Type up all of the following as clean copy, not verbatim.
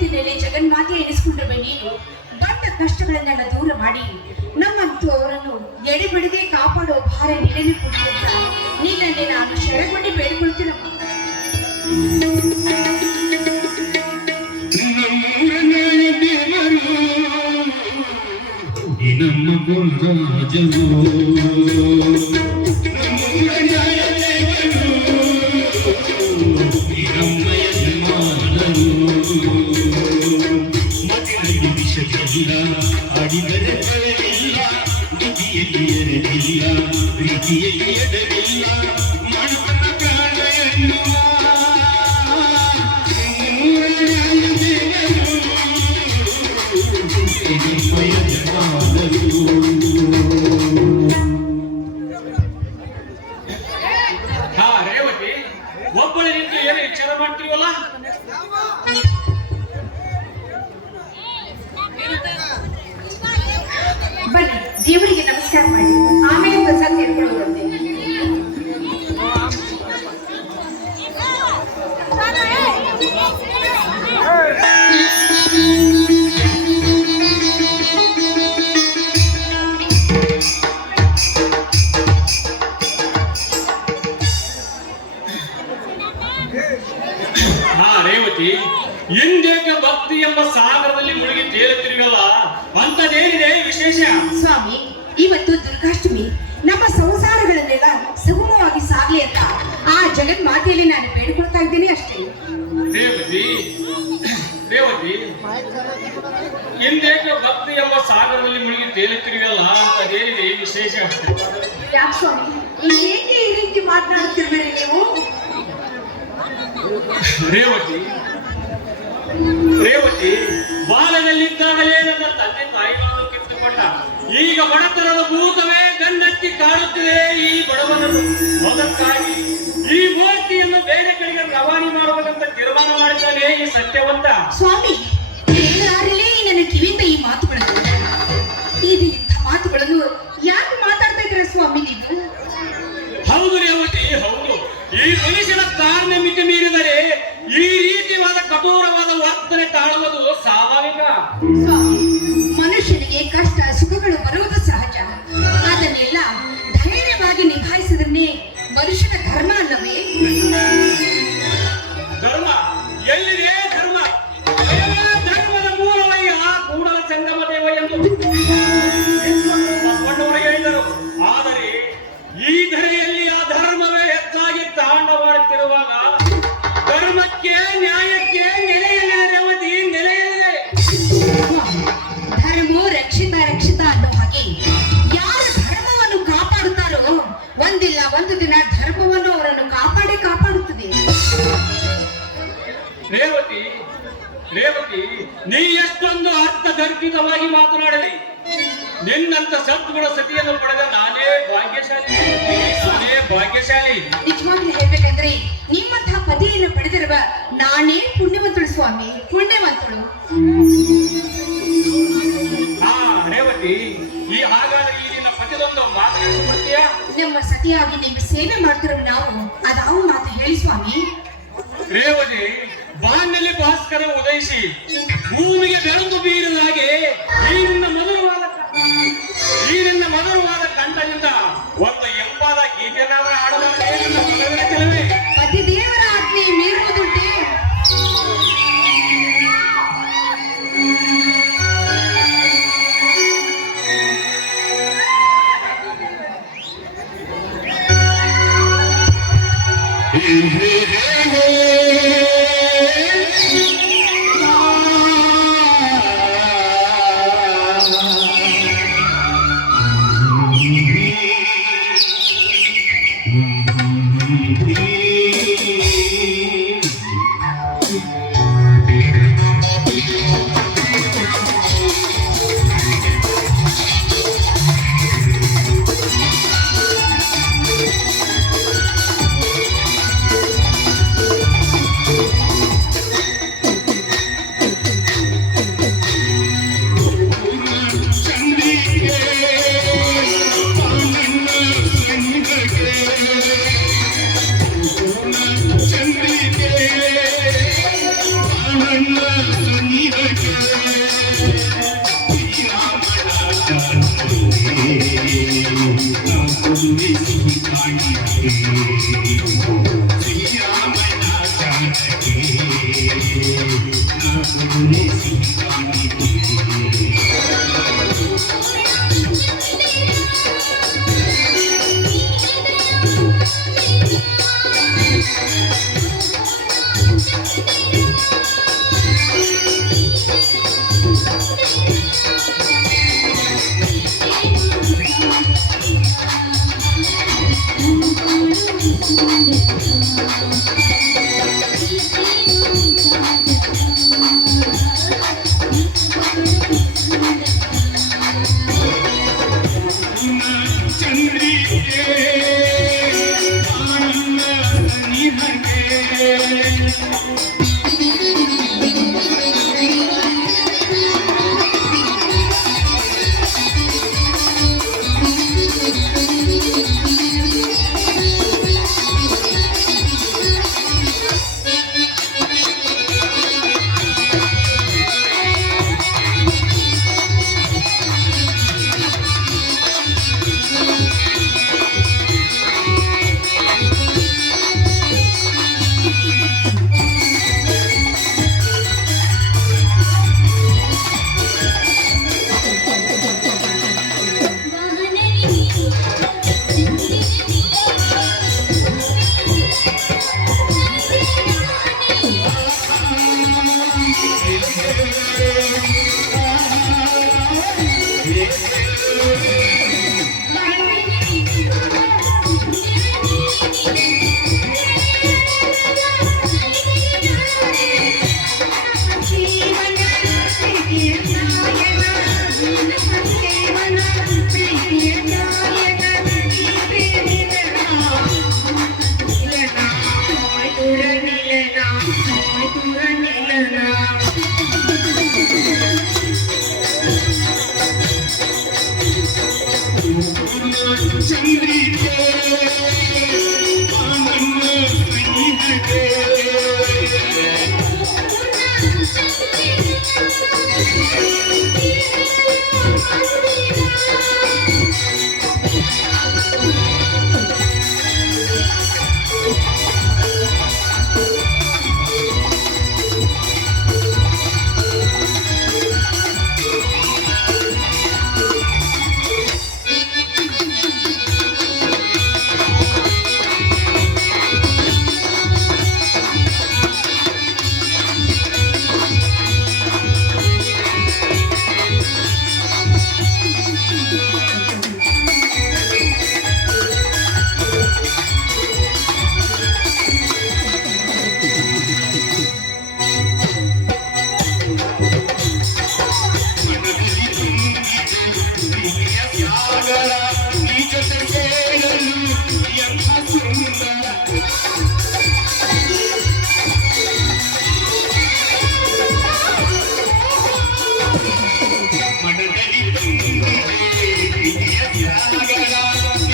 ಜಗತ್ತಿನಲ್ಲಿ ಜಗನ್ಮಾತೆ ಎನಿಸಿಕೊಂಡಿರುವ ನೀನು ದೊಡ್ಡ ಕಷ್ಟಗಳನ್ನೆಲ್ಲ ದೂರ ಮಾಡಿ ನಮ್ಮಂತೂ ಅವರನ್ನು ಎಡೆಬಿಡದೆ ಕಾಪಾಡುವ ಭಾರ ನಿನ್ನೆ ಕೊಟ್ಟಿದ್ದ ನಿನ್ನನ್ನೇ ನಾನು ಶರಣಗೊಂಡು ಬೇಡಿಕೊಳ್ತೀನಮ್ಮ. ಆಡಿದರೆ ಇಲ್ಲ ರೀತಿಯಲ್ಲಿ ಎರೆದಿಲ್ಲ ರೀತಿಯಲ್ಲಿ ಎಡವಿಲ್ಲ ಮನವನ್ನ ಪ್ರಾಣ ಎನ್ನುವ ರೇವತಿ ಒಬ್ಬಳೆ ನಿಂತು ಏನು ಎಚ್ಚರ ಮಾಡ್ತೀವಲ್ಲ. ಬನ್ನಿ ದೇವರಿಗೆ ನಮಸ್ಕಾರ ಮಾಡಿ ಆಮೇಲೆ ಪ್ರಸಾದ ತಿಳ್ಕೊಳ್ಳುವಂತೆ. ರೇವತಿ, ಇಂದೇಕ ಭಕ್ತಿ ಎಂಬ ಸಾಗರದಲ್ಲಿ ಮುಳುಗಿ ತೇಲುತ್ತಿರುವಲ್ಲ, ಅಂತದೇನಿದೆ ವಿಶೇಷ? ಸ್ವಾಮಿ, ಇವತ್ತು ದುರ್ಗಾಷ್ಟಮಿ, ನಮ್ಮ ಸಂಸಾರಗಳನ್ನೆಲ್ಲ ಸುಗಮವಾಗಿ ಸಾಗಲಿ ಅಂತ ಆ ಜಗನ್ಮಾತೆಯಲ್ಲಿ ನಾನು ಬೇಡಿಕೊಳ್ತಾ ಇದ್ದೇನೆ ಅಷ್ಟೇ. ರೇವತಿ ರೇವತಿ, ಇಂದೇಕ ಭಕ್ತಿ ಎಂಬ ಸಾಗರದಲ್ಲಿ ಮುಳುಗಿ ತೇಲುತ್ತಿರುವಲ್ಲ, ಅಂತದೇನಿದೆ ವಿಶೇಷ ಅಷ್ಟೇ. ಯಾಕೆ ಸ್ವಾಮಿ ಏಕೆ ಈ ರೀತಿ ಮಾತನಾಡುತ್ತಿರ್ಬೇಡಿ ನೀವು? ರೇವತಿ, ಬಾಲ್ಯದಲ್ಲಿದ್ದಾಗಲೇ ನನ್ನ ತಂದೆ ತಾಯಿಗಳನ್ನು ಕಿತ್ತುಕೊಂಡ. ಈಗ ಬಡತನದ ಭೂತವೇ ಗನ್ನತ್ತಿ ಕಾಡುತ್ತಿದೆ ಈ ಬಡವನನ್ನು. ಅದಕ್ಕಾಗಿ ಈ ಮೂರ್ತಿಯನ್ನು ಬೇರೆ ಕಡೆಗೆ ರವಾನೆ ಮಾಡಬೇಕಂತ ತೀರ್ಮಾನ ಮಾಡಿದ್ದಾನೆ ಈ ಸತ್ಯವಂತ. ಸ್ವಾಮಿ, ಯಾರಲ್ಲೇ ನನ್ನ ಕಿವಿಯಿಂದ ಈ ಮಾತುಗಳನ್ನು ಇದು ಇಂಥ ಮಾತುಗಳನ್ನು ಯಾಕೆ ಮಾತಾಡ್ತಾ ಇದ್ರೆ ಸ್ವಾಮಿ ನೀವು? ಹೌದು ರೇವತಿ, ಹೌದು. ಈ ಮನುಷ್ಯನ ತಾಳ್ಮೆ ಮಿತಿ ಮೀರಿದರೆ ಈ ರೀತಿಯಾದ ಕಠೋರವಾದ ವರ್ತನೆ ತಾಳುವುದು ಸ್ವಾಭಾವಿಕ. ಸ್ವಾಮಿ, ಮನುಷ್ಯನಿಗೆ ಕಷ್ಟ ಸುಖಗಳು ಬರುವುದು ಸಹಜ. ಅದನ್ನೆಲ್ಲ ಧೈರ್ಯವಾಗಿ ನಿಭಾಯಿಸಿದ್ರೆ ಮನುಷ್ಯನ ಧರ್ಮ ಅಲ್ಲವೇ? ಧರ್ಮ ಎಲ್ಲಿದೆ? ಧರ್ಮ ಧರ್ಮದ ಮೂಲವಯ್ಯ ಕೂಡಲ ಸಂಗಮ ದೇವ ಎಂದು ಬಸವಣ್ಣವರು ಹೇಳಿದರು. ಆದರೆ ಈ ಧರೆಯಲ್ಲಿ ಆ ಧರ್ಮವೇ ಹೆಚ್ಚಾಗಿ ತಾಂಡವಾಡುತ್ತಿರುವಾಗ ಧರ್ಮಕ್ಕೆ ನ್ಯಾಯಕ್ಕೆ ನೆಲೆಯಿದೆ ರೇವತಿ, ನೆಲೆಯಿದೆ. ಧರ್ಮೋ ರಕ್ಷಿತ ರಕ್ಷಿತ ಅನ್ನೋ ಹಾಗೆ ಯಾರು ಧರ್ಮವನ್ನು ಕಾಪಾಡುತ್ತಾರೋ ಒಂದಿಲ್ಲ ಒಂದು ದಿನ ಧರ್ಮವನ್ನು ಅವರನ್ನು ಕಾಪಾಡುತ್ತದೆ. ರೇವತಿ ರೇವತಿ, ನೀ ಎಷ್ಟೊಂದು ಅರ್ಥಗರ್ಭಿತವಾಗಿ ಮಾತನಾಡಲಿ. ನಿನ್ನಂತ ಸದ್ಗುಣ ಸತಿಯನ್ನು ಪಡೆದ ನಾನೇ ಭಾಗ್ಯಶಾಲಿ. ನಿಜವಾಗ್ಲೂ ಹೇಳ್ಬೇಕಂದ್ರೆ ನಿಮ್ಮಂತಹ ಪತಿಯನ್ನು ಪಡೆದಿರುವ ನಾನೇ ಪುಣ್ಯವಂತಳು ಸ್ವಾಮಿ, ಪುಣ್ಯವಂತಳು. ರೇವತಿ, ಹಾಗಾದ್ರೆ ಈ ನಿನ್ನ ಪತಿದೊಂದು ಮಾತನಾಡಿಸಿಕೊಡ್ತೀಯಾ? ನಮ್ಮ ಸತಿಯಾಗಿ ನಿಮ್ಮ ಸೇವೆ ಮಾಡ್ತಿರೋ ನಾವು ಅದಾವ ಮಾತು ಹೇಳಿ ಸ್ವಾಮಿ. ರೇವತಿ, ಬಾನಲ್ಲಿ ಭಾಸ್ಕರ ಉದಯಿಸಿ ಭೂಮಿಗೆ ಬೆಳಕು ಬೀರಿದ ಹಾಗೆ ಈ ನಿನ್ನ ಮಧುರವಾದ ಕಂಠದಿಂದ ಒಂದು ಎಂಬಾದ ಗೀತೆಯನ್ನಾದರೂ ಹಾಡಲಾರೆ. ಪತಿ ದೇವರ ಆಜ್ಞೆ ಮೀರುವುದುಂಟೆ. ಶ್ರೀರಾಮನ ಜಾನಕಿ ನಾನು ಸೀತಾನಿಗೆ ಚಂದ್ರಿಕೆ ಆನಂದ ನಿನಗೆ ಚಂದ್ರಿಕೆ ಆನಂದ ನಿನಗೆ ಸಾಗರ ಈ ಜೊತೆ ಸೇರಲು ಎಂಥ ಸುಂದರ ಮನದಲ್ಲಿ ತುಂಬಿದೆ ಸಾಗರ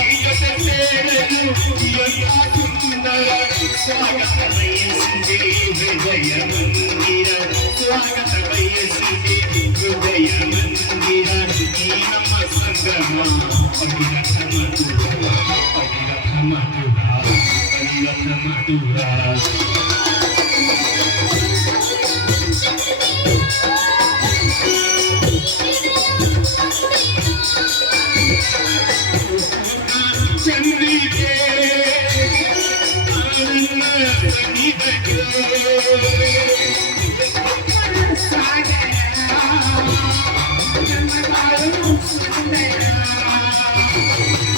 ಈ ಜೊತೆ ಸೇರಲು ಎಂಥ ಸುಂದರ ಸ್ವಾಗತ ಬಯಸಿದೆ ಹೃದಯ ಮಂದಿರ ಸ್ವಾಗತ ಬಯಸಿದೆ ಹೃದಯ ಮಂದಿರ ಈ ನಮ್ಮ ಸಂಗಮ ಅವಿರತ ಮಧುರ ಅವಿರತ ಮಧುರ ಅವಿರತ ಮಧುರ ಚಂದ್ರಿಕೆ ಆನಂದ ನಿನಗೆ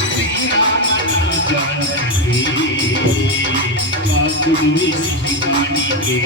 ಶ್ರೀರಾಮನ ಜಾನಕಿ ಕಾಕುಡುವೆ ಸಿಹಿಗಾಣಿಗೆ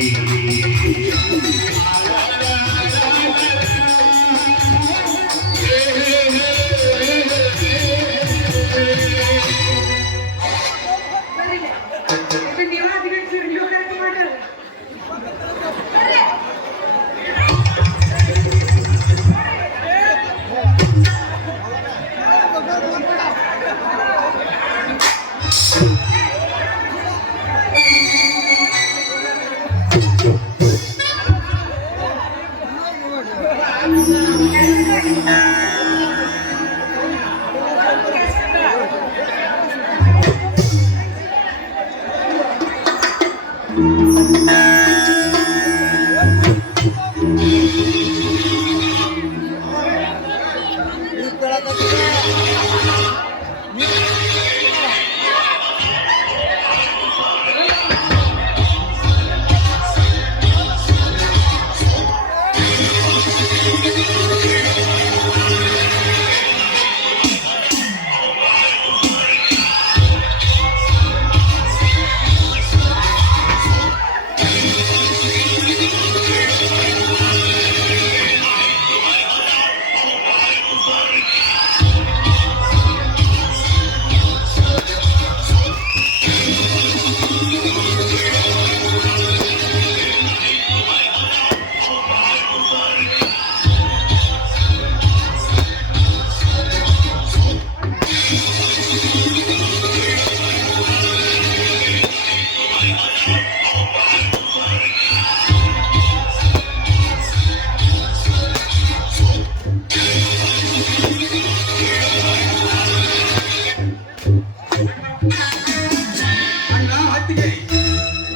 ಅಣ್ಣ ಹತ್ತಿಗೆ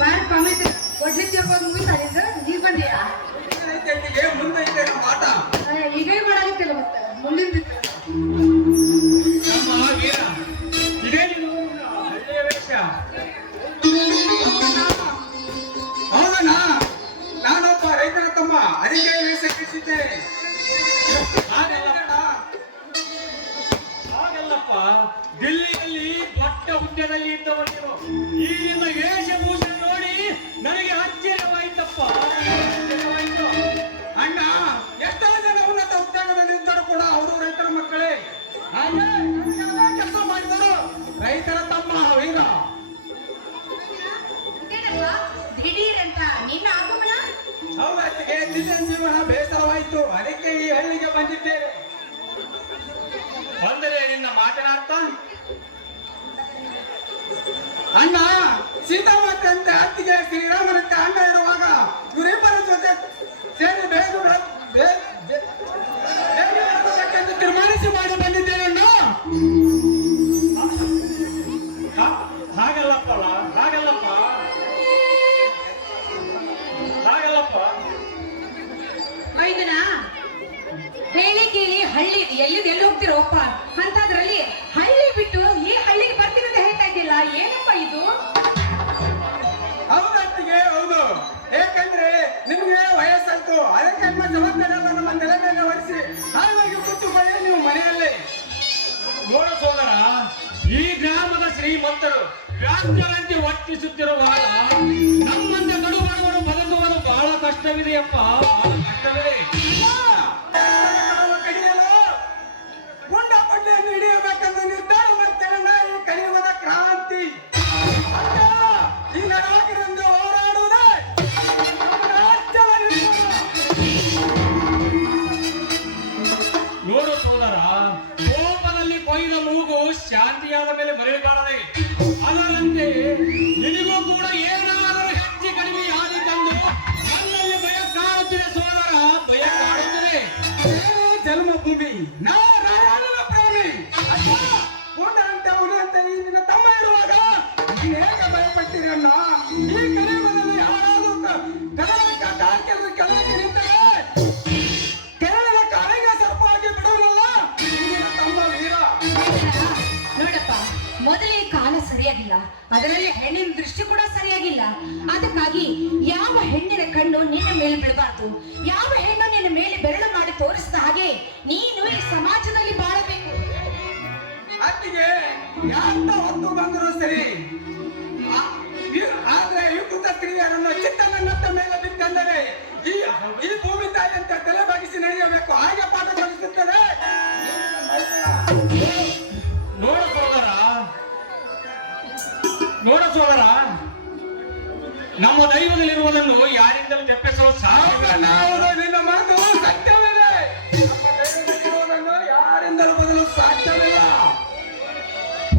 ಬಾರಪ್ಪ ಮಿತ್ರ ಒಡ್ಲಿಕ್ಕೆ ಹೋಗೋದು ಮುಗಿತಾಳಿಂದ ನೀವ್ ಬಂದೀರಾ ಹತ್ತಿಗೆ ಮುಂದೈತೆ ನಮ್ಮ ಆಟ. ಈಗ ಮಾಡಾಗಿತ್ತಲ್ಲ ಮತ್ತೆ ಮುಂದಿನ ನಮ್ಮ ವೀರ ಇದೇ ನೀನು ಹಳ್ಳಿಯ ವೇಷ. ಹೌದಣ್ಣ, ನಾನೊಬ್ಬ ರೈತನ ತಮ್ಮ, ಅದಕ್ಕೆ ವೇಷಕ್ಕಿಸಿದ್ದೇನೆ. ಹಾಗಲ್ಲಪ್ಪ ಹಾಗಲ್ಲಪ್ಪ, ದಿಲ್ಲಿಯಲ್ಲಿ ದೊಡ್ಡ ಹುದ್ದೆಯಲ್ಲಿ ಇದ್ದವನು ಈ ನಿನ್ನ ವೇಷಭೂಷಣ ನೋಡಿ ನನಗೆ ಆಶ್ಚರ್ಯವಾಯಿತಪ್ಪ, ಆಶ್ಚರ್ಯವಾಯಿತು. ಅಣ್ಣ, ಎಷ್ಟೋ ಜನ ಉನ್ನತ ಉದ್ಯೋಗದಲ್ಲಿ ಇದ್ದರೂ ಕೂಡ ಅವರು ರೈತರ ಮಕ್ಕಳೇ. ಹಾಗೆ ಕೆಲಸ ಮಾಡಿದರು ರೈತರ ತಮ್ಮ ವೀರ. ದಿಢೀರ್ ಅಂತ ನಿನ್ನ ಆಗಮನ ಹೌದತ್ತಿಗೆ ದಿನ ಜೀವನ ಬೇಸರವಾಯಿತು, ಅದಕ್ಕೆ ಈ ಹಳ್ಳಿಗೆ ಬಂದಿದ್ದೇವೆ. ಬಂದರೆ ನಿನ್ನ ಮಾತನಾಡ್ತ ಅಣ್ಣ, ಸೀತಾಮಾತೆ ಅತ್ತಿಗೆ ಶ್ರೀರಾಮನಂತೆ ಅಣ್ಣ ಇರುವಾಗ ಇವರಿಬ್ಬರ ಜೊತೆ ಸೇರಿ ಬೇಗಬೇಕೆಂದು ತೀರ್ಮಾನಿಸಿ ಮಾಡಿ ಬಂದಿದ್ದೇನೆ ಅಣ್ಣ. ಹಾಗಲ್ಲಪ್ಪ ಹಾಗಲ್ಲಪ್ಪ ಹಾಗಲ್ಲಪ್ಪ. ಇದನ್ನ ಹೇಳಿ ಕೇಳಿ ಹಳ್ಳಿ ಎಲ್ಲಿ ಹೋಗ್ತಿರೋಪ್ಪ ಅಂತದ್ರಲ್ಲಿ ಹಳ್ಳಿ ಬಿಟ್ಟು ಈ ಹಳ್ಳಿಗೆ ಬರ್ತೀನಿ ಅಂತ ಹೇಳ್ತಾ ಇದ್ದಿಲ್ಲ, ಏನಪ್ಪ ಇದು? ಹೌದು ಅತ್ತಿಗೆ, ಹೌದು. ಏಕೆಂದ್ರೆ ನಿಮ್ಗೆ ವಯಸ್ಸಾಯ್ತು, ಅದಕ್ಕೆ ನಿಮ್ಮ ಜವಾಬ್ದಾರಿಯನ್ನು ನಮ್ಮ ತಲೆ ಮೇಲೆ ಹೊರಿಸಿ ಹಾಗಾಗಿ ಕೂತುಕೊಳ್ಳಿ ನೀವು ಮನೆಯಲ್ಲಿ. ನೋಡ ಸೋದರ, ಈ ಗ್ರಾಮದ ಶ್ರೀಮಂತರು ವ್ಯಾಜ್ಯರಂತೆ ವರ್ತಿಸುತ್ತಿರುವಾಗ ನಮ್ಮಂತ ಕಡು ಬಡವರು ಬದುಕುವುದು ಬಹಳ ಕಷ್ಟವಿದೆಯಪ್ಪ, ಬಹಳ ಕಷ್ಟವಿದೆ. ಕಡಿಯಲು ಗುಂಡಾಪಟ್ಟಿಯನ್ನು ಹಿಡಿಯಬೇಕೆಂದು ನಿರ್ಧಾರ ಮಾಡ್ತೇನೆ. ಈ ಕಲಿಯುಗದ ಕ್ರಾಂತಿ ಈಗ ನಾಗರಿಂದ ಹೋರಾಡುವುದೇ ನಮ್ಮ ರಾಜ್ಯದ ನಿರ್ಮಾಣ. ನೋಡು ಸೋದರ, ಕೋಪದಲ್ಲಿ ಕೊಯ್ದ ಮೂಗು ಶಾಂತಿಯಾದ ಮೇಲೆ ಮರೆಯಬಾರದೆ. ಅದರಂತೆ ನಿನಗೂ ಕೂಡ ಏನಾದರೂ ಹೆಚ್ಚು ಕಡಿಮೆ ಆದಿತೆಂದು ನನ್ನಲ್ಲಿ ಭಯ ಕಾಡುತ್ತಿದೆ ಸೋದರ, ಭಯ ಕಾಡುತ್ತಿದೆ. ಜನ್ಮಭೂಮಿ ನಾ ರಾಯಣ್ಣ ಪ್ರೇಮಿ ಗುಂಡ ಅಂತ ಅವನು ಅಂತ ಈ ನಿನ್ನ ತಮ್ಮ ಇರುವಾಗ ನೀನು ಹೇಗೆ ಭಯಪಡ್ತೀರಿ ಅಣ್ಣ? ಈ ಕಲಿಯುಗದಲ್ಲಿ ಯಾರಾದರೂ ಕೆಳಗೆ ನಿಂತರೆ ಕೆಳಗಿನ ಕಾಲಿಗೆ ಸರ್ಪವಾಗಿ ಬಿಡುವಲ್ಲ ಈ ನಿನ್ನ ತಮ್ಮ ವೀರ. ನೋಡಪ್ಪ, ಮೊದಲೇ ಕಾಲ ಸರಿಯಾಗಿಲ್ಲ, ಅದರಲ್ಲಿ ಹೆಣ್ಣಿನ ದೃಷ್ಟಿ ಕೂಡ ಸರಿಯಾಗಿಲ್ಲ. ಅದಕ್ಕಾಗಿ ಯಾವ ಹೆಣ್ಣಿನ ಕಣ್ಣು ನಿನ್ನ ಮೇಲೆ ಬೀಳಬಾರ್ದು, ಯಾವ ಹೆಣ್ಣು ನಿನ್ನ ಮೇಲೆ ಬೆರಳು ಮಾಡಿ ತೋರಿಸಿದ ಹಾಗೆ ನೀನು ಈ ಸಮಾಜದಲ್ಲಿ ಬಾಳಬೇಕು. ಅತ್ತಿಗೆ ಯಾತ ಹೊತ್ತು ಬಂದರೂ ಸರಿ, ಆದ್ರೆ ವಿಕೃತ ಸ್ತ್ರೀಯರನ್ನು ಚಿತ್ತನನ್ನತ್ತ ಮೇಲೆ ಬಿಟ್ಟಂದರೆ ಈ ಭೂಮಿ ತಾಯಿಯಂತ ತಲೆ ಬಗ್ಗಿಸಿ ನಡೆಯಬೇಕು, ಹಾಗೆ ಪಾಠ ಕಲಿಸುತ್ತದೆ. ನೋಡ ಸೋದರ, ನಮ್ಮ ದೈವದಲ್ಲಿರುವುದನ್ನು ಯಾರಿಂದಲೂ ತೆಪ್ಪಿಸಲು ಸಾಧ್ಯ. ನಾವು ನಿನ್ನ ಮಾತು ಸತ್ಯವಿದೆ, ನಮ್ಮ ದೈವದಲ್ಲಿರುವುದನ್ನು ಯಾರಿಂದಲೂ ಬದಲು ಸಾಧ್ಯವಿಲ್ಲ.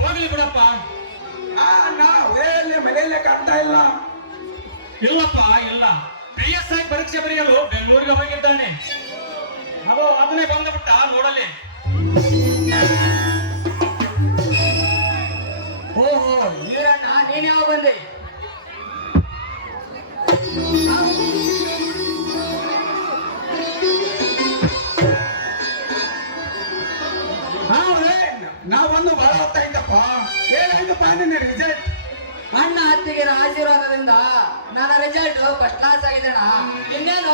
ಹೋಗ್ಲಿ ಬಿಡಪ್ಪ. ನಾವು ಮನೆಯಲ್ಲೇ ಕಾಡ್ತಾ ಇಲ್ಲ. ಇಲ್ಲಪ್ಪ ಇಲ್ಲ, PSI ಪರೀಕ್ಷೆ ಬರೆಯಲು ಬೆಂಗಳೂರಿಗೆ ಹೋಗಿದ್ದಾನೆ. ಅದನ್ನೇ ಬಂದ್ಬಿಟ್ಟ ನೋಡಲಿ. ಓಹೋ, ಈರಣ್ಣ ನೀನ್ ಯಾವ ಬಂದೆ? ಬಹಳ ಹೊತ್ತಾಯ್ತಪ್ಪ. ಏನಾಯ್ತಪ್ಪ ನಿನ್ನ ರಿಸಲ್ಟ್? ಅಣ್ಣ ಅತ್ತಿಗೆರ ಆಶೀರ್ವಾದದಿಂದ ನನ್ನ ರಿಸಲ್ಟ್ ಫಸ್ಟ್ ಕ್ಲಾಸ್ ಆಗಿದೆಣ್ಣ. ಇನ್ನೇನು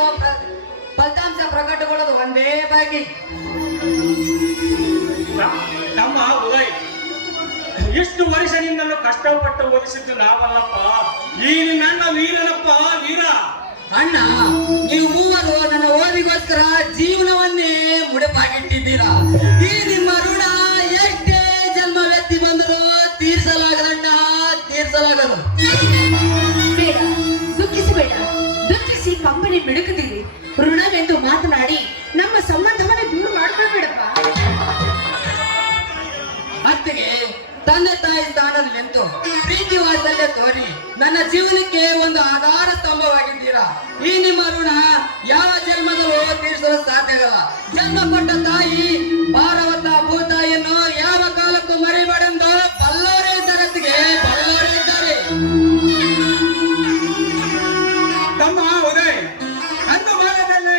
ಫಲಿತಾಂಶ ಪ್ರಕಟಗೊಳ್ಳೋದು ಒಂದೇ ಬಾಕಿ. ನಮ್ಮ ಉದಯ್ ಎಷ್ಟು ವರ್ಷ ನಿನ್ನನ್ನು ಕಷ್ಟಪಟ್ಟು ಓದಿಸಿದ್ದು ನಾವಲ್ಲಪ್ಪ, ಈ ನನ್ನ ವೀರನಪ್ಪ ವೀರ. ಅಣ್ಣ, ನೀವು ಮೂವರು ನನ್ನ ಓದಿಗೋಸ್ಕರ ಜೀವನವನ್ನೇ ಮುಡಿಪಾಗಿಟ್ಟಿದ್ದೀರಾ. ಈ ನಿಮ್ಮ ಋಣ ಎಷ್ಟೇ ಜನ್ಮವೆತ್ತಿ ಬಂದರೂ ತೀರ್ಸಲಾಗದಣ್ಣ, ತೀರ್ಸಲಾಗದು. ಬೇಡ, ದುಃಖಿಸಬೇಡ. ದುಃಖಿಸಿ ಕಂಪನಿ ಮಿಡುಕುತ್ತೀರಿ. ಋಣವೆಂದು ಮಾತನಾಡಿ ನಮ್ಮ ಸಂಬಂಧವನ್ನು ದೂರ ಮಾಡ್ಕೊಳ್ಬೇಡಪ್ಪ. ಅತ್ತಿಗೆ ತಂದೆ ತಾಯಿ ಸ್ಥಾನದಲ್ಲಿ ನಿಂತು ಪ್ರೀತಿ ವಾತ್ಸಲ್ಯ ತೋರಿ ನನ್ನ ಜೀವನಕ್ಕೆ ಒಂದು ಆಧಾರ ಸ್ತಂಭವಾಗಿದ್ದೀರಾ. ಈ ನಿಮ್ಮ ಋಣ ಯಾವ ಜನ್ಮದಲ್ಲೂ ತೀರಿಸಲು ಸಾಧ್ಯವಿಲ್ಲ. ಜನ್ಮ ಕೊಟ್ಟ ತಾಯಿ ಭಾರವತ ಭೂತಾಯಿಯನ್ನು ಯಾವ ಕಾಲಕ್ಕೂ ಮರಿಬೇಡೆಂದು ಬಲ್ಲವರೇ ಇದ್ದಾರೆ ಅತ್ತಿಗೆ, ಬಲ್ಲವರೇ ಇದ್ದಾರೆ. ತಮ್ಮ ಉದಯ್, ಅಂದು ಬಾಲ್ಯದಲ್ಲಿ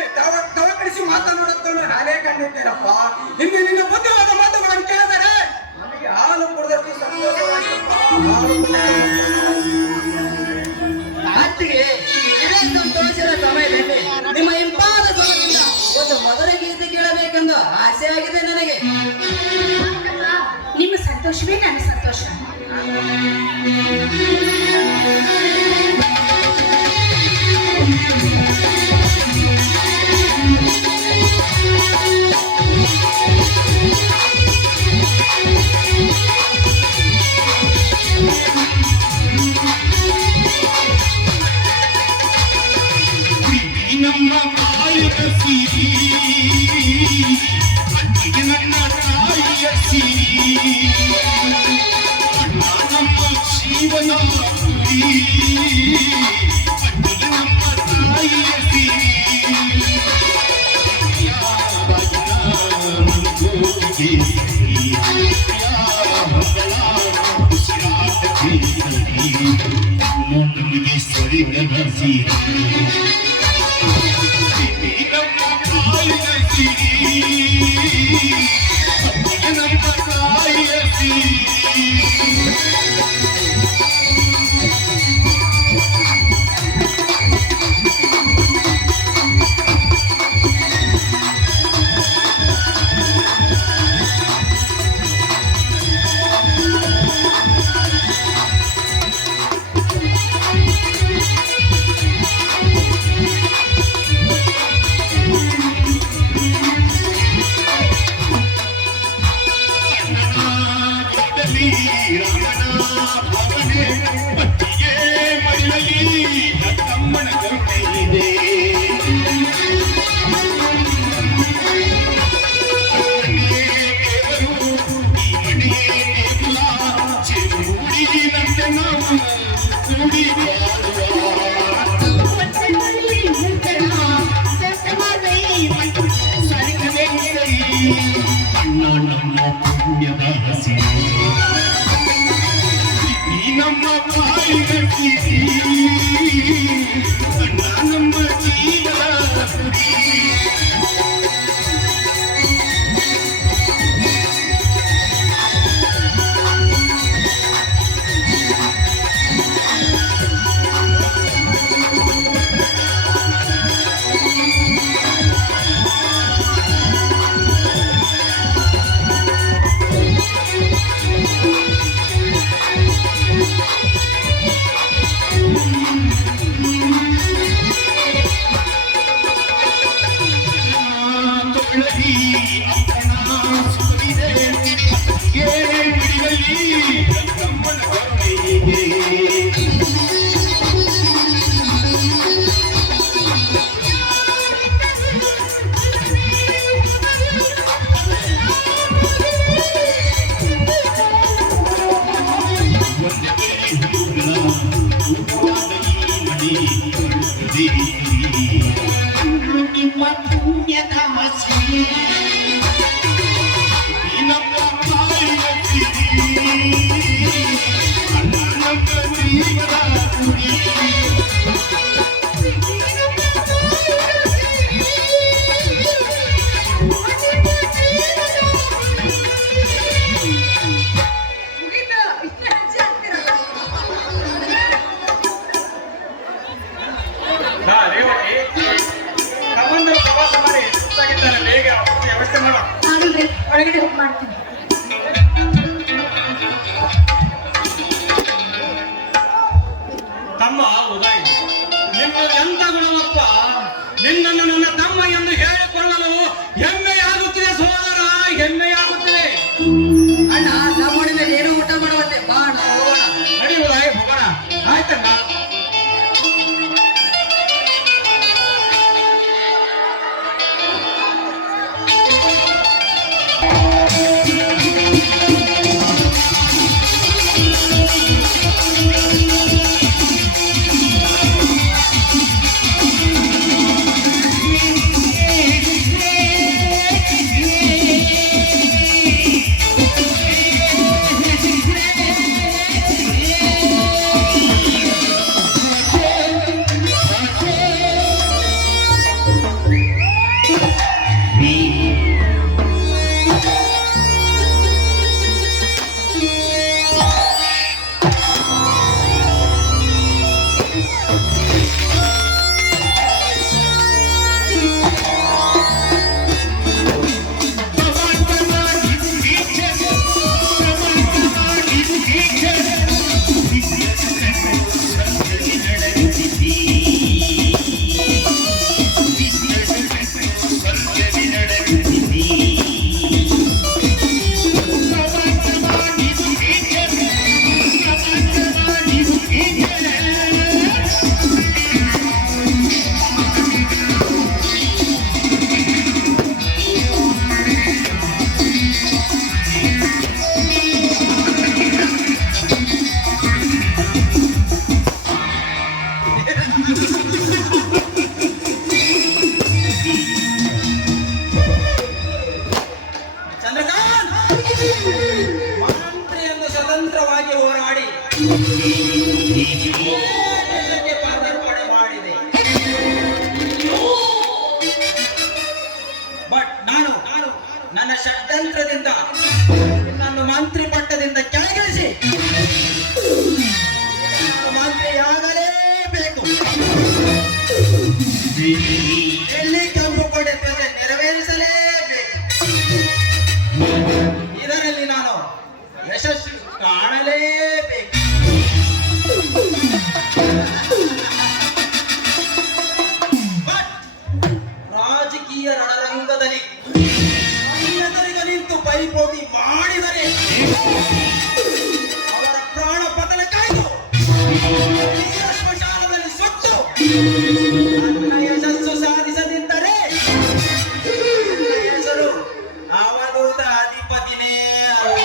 ತವಕಡಿಸಿ ಮಾತನಾಡುತ್ತೇನೆ ನಾನೇ ಕಂಡಿದ್ದೇನಪ್ಪ. ಹಿಂದೆ ನಿನ್ನ ಬುದ್ಧಿವಾದ ಮಾತುಗಳನ್ನು ಕೇಳಿದರೆ ನನಗೆ ಹಾಲು ಕುಡಿದಷ್ಟು ಸಂತೋಷವಾಯಿತಪ್ಪ. ಅತ್ತಿಗೆ ಇದೇ ಸಂತೋಷದ ಸಮಯದಲ್ಲಿ ನಿಮ್ಮ ಇಂಪಾದ ಸ್ವರದಿಂದ ಒಂದು ಮಧುರ ಗೀತೆ ಕೇಳಬೇಕೆಂದು ಆಸೆ ಆಗಿದೆ ನನಗೆ. ನಿಮ್ಮ ಸಂತೋಷವೇ ನನ್ನ ಸಂತೋಷ. ನಮ್ಮ ತಾಯಿಯ ಸಿರಿ, ಅತ್ತಿಗೆ ನನ್ನ ತಾಯಿಯ ಸಿರಿ, ಅಣ್ಣ ನಮ್ಮ ಜೀವನ ಗುರಿ, ಅತ್ತಿಗೆ ನಮ್ಮ ತಾಯಿಯ ಸಿರಿ. ಯಾವ ಮನಗೋಗಿ ಯಾವ ಉಸಿರಾಟ ಕೇಸರಿ, ನಮಗೆ ಸರಿ ಸಿರಿ. ಅಣ್ಣ ನಮ್ಮ ಪುಣ್ಯದ ಹಸಿರು, ನಮ್ಮ ತಾಯಿಯ ಸಿರಿ, ಅಣ್ಣ ನಮ್ಮ ಜೀವನ ಗುರಿ. ನಿಮ್ಮ ಪುಣ್ಯದ ಮಸಿ ನಮ್ಮ ತಾಯಿಯ ಸಿರಿ, ಅಣ್ಣ ನಮ್ಮ ಜೀವನ ಗುರಿ. ವ್ಯವಸ್ಥೆ ಮಾಡು. ಆಗಲ್ರಿ ಒಳಗಡೆ ಹೋಗಿ ಮಾಡ್ತೀನಿ. ತಮ್ಮ ಉದಯ್, ನಿಮ್ಮದು ಎಂತ ಗುಣವಪ್ಪ. ನಿನ್ನನ್ನು ನನ್ನ ತಮ್ಮ ಎಂದು ಹೇಳಿಕೊಳ್ಳಲು ಹೆಮ್ಮೆಯಾಗುತ್ತಿದೆ ಸೋದರ, ಹೆಮ್ಮೆಯಾಗುತ್ತಿದೆ. ಅಣ್ಣ ನಮ್ಮೊಡನೆ ನೀನು ಊಟ ಮಾಡುವಂತೆ ಬಾ ಅಣ್ಣ ಹೋಗೋಣ. ನಡಿ ಉದಯ್, ಹೋಗೋಣ. ಆಯ್ತಣ್ಣ. ಚಂದ್ರಕಾಂತ್ ಮಂತ್ರಿಯನ್ನು ಸ್ವತಂತ್ರವಾಗಿ ಹೋರಾಡಿ ದೇಶಕ್ಕೆ ಪದಾರ್ಪಣೆ ಮಾಡಿದೆ. ಬಟ್ ನಾನು ನನ್ನ ಷಡ್ಯಂತ್ರದಿಂದ ನನ್ನ ಮಂತ್ರಿ ಪಟ್ಟದಿಂದ ಕೆಳಗಿಳಿಸಿ ನಾನು ಮಂತ್ರಿಯಾಗಲೇಬೇಕು. ಎಲ್ಲಿ ಕೆಂಪು ಕೋಟೆ ಪ್ರಜೆ ನೆರವೇರಿಸಲೇಬೇಕು. ಇದರಲ್ಲಿ ನಾನು ಯಶಸ್ಸು ಕಾಣಲೇಬೇಕು. ಬಟ್ ರಾಜಕೀಯ ರಣರಂಗದಲ್ಲಿ ಎದುರಿಗೆ ನಿಂತು ಪೈಪೋಟಿ ಮಾಡಿದರೆ ಅವರ ಪ್ರಾಣ ಪತನ ಕಾಯ್ದು ತೀರ ಸ್ಮಶಾನದಲ್ಲಿ ಸುಟ್ಟು ನನ್ನ ಯಶಸ್ಸು ಸಾಧಿಸದಿದ್ದರೆ ನನ್ನ ಹೆಸರು ಅವಧೂತ ಅಧಿಪತಿನೇ ಅಲ್ಲ.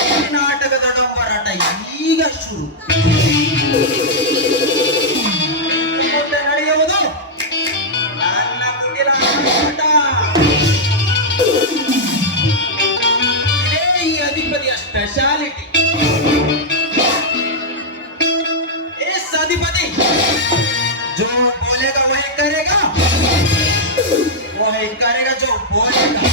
ಈ ನಾಟಕದ ಡಂಬರಾಟ ಈಗ ಶುರು. ಮುಂದೆ ನಡೆಯುವುದು ನನ್ನ ಕುಟಿಲ ಆಟ. ಇದೇ ಈ ಅಧಿಪತಿಯ ಸ್ಪೆಷಾಲಿಟಿ. इस अधिपति जो बोलेगा वही करेगा, वही करेगा जो बोलेगा.